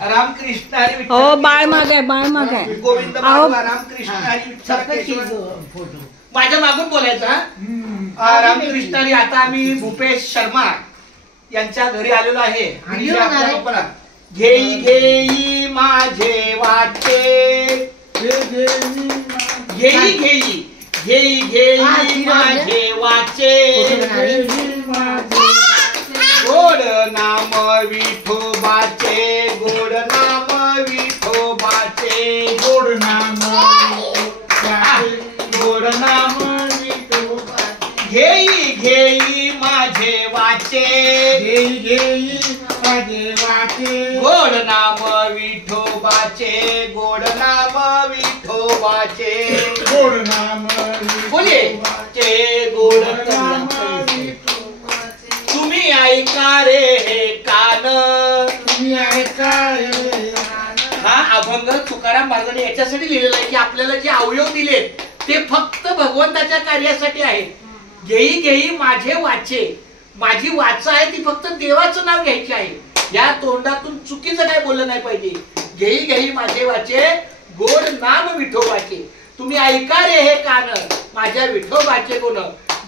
रामकृष्ण हरी हो बाळ मागे गोविंद रामकृष्ण हरी फोटो माझ्या मागून बोलायचा. रामकृष्ण हरी. आता आम्ही भूपेश शर्मा यांच्या घरी आलेलो आहे आणि घेई घेई माझे वाटे घेई घेई घेई घेई माझे वाचे गोड नाम विठोबाचे गोड नाम विठोबाचे गोड नाम गोड नाम घेई घेई माझे वाचे घेई घेई माझे वाचे गोड नाम विठोबाचे गोड नाम विठोबाचे गोड नाम बोले चे गोड नाम तुम्ही ऐका रे हे कान तुम्ही ऐका रे. हा अभंग तुकाराम महाराजांनी याच्यासाठी लिहिलेला आहे की आपल्याला जे अवयव दिले ते फक्त भगवंताच्या कार्यासाठी आहे. घेई घेई माझे वाचे माझी वाचा आहे ती फक्त देवाचं नाव घ्यायची आहे. या तोंडातून चुकीचं काय बोललं नाही पाहिजे. घेई घेई माझे वाचे गोड नाम विठोबाचे तुम्ही ऐका रे हे कान माझ्या विठोबाचे गुण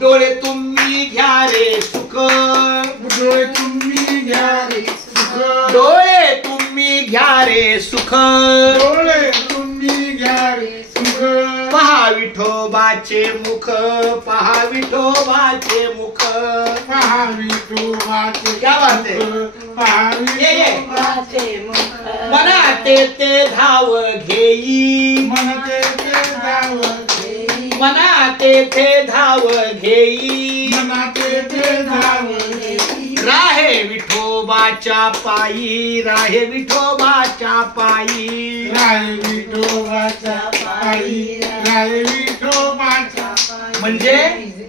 डोळे तुम्ही घ्या रे सुख डोळे तुम्ही घ्या रे सुख डोळे तुम्ही घ्या रे सुख डोळे तुम्ही घ्या रे सुख पहा विठोबाचे मुख पहा विठोबाचे मुख पहा विठोबाचे क्या बात है पहा विठोबाचे मना ते धाव घेई मनते ते धाव घेई मना ते धाव घेई मनाते ते धाव घेई राहे विठोबाच्या पायी राहे विठोबाच्या पायी राहे विठोबाच्या पायी राहे विठोबाच्या पायी. म्हणजे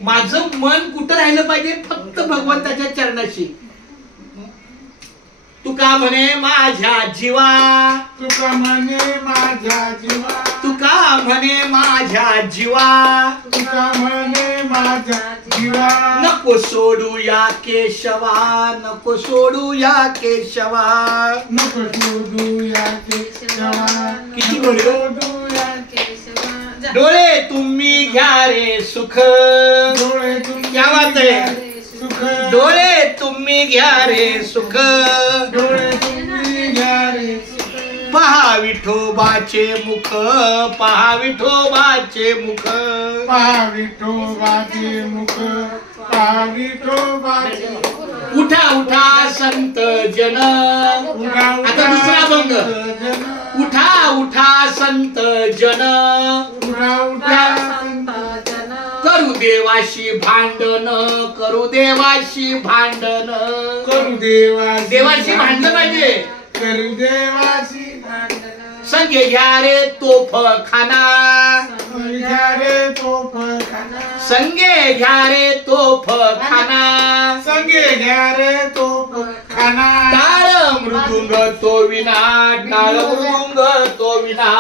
माझं मन कुठं राहिलं पाहिजे फक्त भगवंताच्या चरणाशी. तुका म्हणे माझ्या जीवा तुका म्हणे माझ्या जीवा तुका म्हणे माझ्या जीवा तुका म्हणे माझ्या जीवा नको सोडू या केशवा नको सोडू या केशवा नको सोडू या केशवा किती बोललो? सोडू या केशवा डोळे तुम्ही घ्या रे सुख डोळे तुम्ही क्या बात है? घ्या रे सुख डोळे तुम्ही घ्या रे सुख डोळे तुम्ही घ्या रे सुख पहा विठोबाचे मुख पहा विठोबाचे मुख पहा विठोबाचे मुख पहा विठोबाचे मुख. उठा उठा संत जन आता दुसरा अभंग उठा उठा संत जन उठा उठा संत जन करू देवाशी भांडण करू देवाशी भांडण करू देवाशी देवाशी भांडण पाहिजे करू देवाशी भांडण संगे घ्या रे तोफ खाना घ्या रे तोफ खाना संगे घ्या रे तोफ खाना संगे घ्या रे तोफ खाना टाळ मृदुंग तो विना टाळ मृदुंग तो विना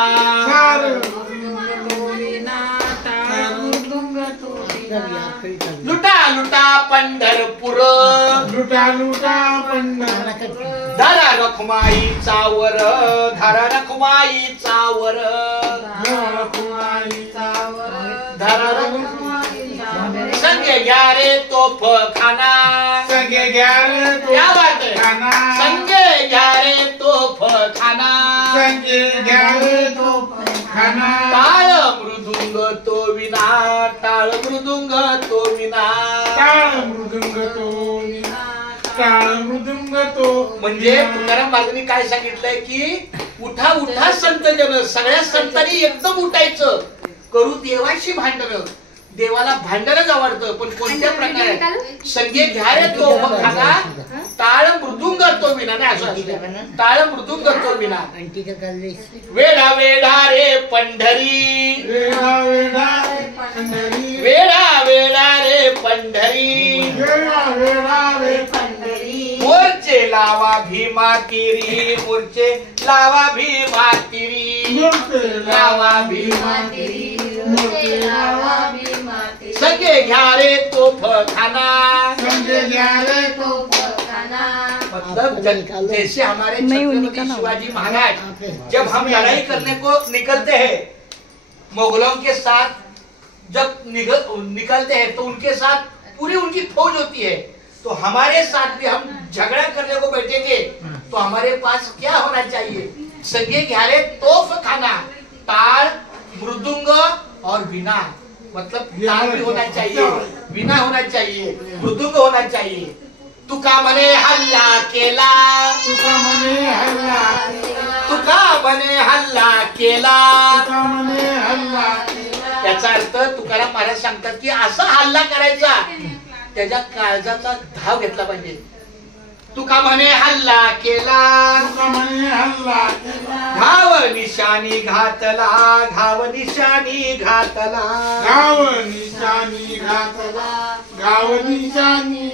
सार लुटा लुटा पंढरपूर लुटा लुटा पंढरपूर धारा रखुमाई चावर धारा रखुमाई चावर धारा रखुमाई संगे घ्या रे तोफ खाना संगे घ्या रे क्या तोफ बात है खाना संगे घ्या रे तोफ खाना संगे घ्या रे तोफ खाना टाळ मृदुंग तो विना टाळ मृदुंग तो विना टाळ मृदुंग तो विना टाळ मृदुंग तो. म्हणजे तुकाराम महाराजांनी काय सांगितलंय की उठा उठा संत जन सगळ्या संतांनी एकदम उठायचं करू देवाशी भांडण देवाला भांडणच आवडतं पण कोणत्या प्रकारे संगे घ्या रे तो खाना टाळ मृदुंग तो विना नाही असं टाळ मृदुंग तो विना वेडा वेडा रे पंढरी वेडा वेडा रे पंढरी वेडा वेडा रे पंढरी वेडा वेडा रे पंढरी मोर्चे लावा भीमा तिरी मोर्चे लावा भीमा तिरी लावा भीमा मूर्ती लावा भीमा संगे घ्या रे तोफ खाना। संजय घ्या रे तोप खाना। मतलब जैसे हमारे छत्रपति शिवाजी महाराज जब हम लड़ाई करने को निकलते हैं, मुगलों के साथ जब निकलते हैं तो उनके साथ पूरी उनकी फौज होती है। तो हमारे साथ भी हम झगड़ा करने को बैठेंगे तो हमारे पास क्या होना चाहिए? संगे घ्यारे तोफ खाना, ताल, मृदुंग और वीणा। मतलब ताल भी होना चाहिए, वीणा होना चाहिए, मृदुंग होना चाहिए। तुका म्हणे हल्ला केला, तुका म्हणे हल्ला तुका म्हणे हल्ला केला। तुका म्हणे हल्ला केला. याचा अर्थ तुकाराम महाराज सांगतात की असा हल्ला करायचा त्याच्या काळजाचा धाव घेतला पाहिजे. तुका म्हणे हल्ला केला, तुका म्हणे हल्ला केला. घाव निशाणी घातला, घाव निशाणी घातला. गाव निशाणी घातला, गाव निशाणी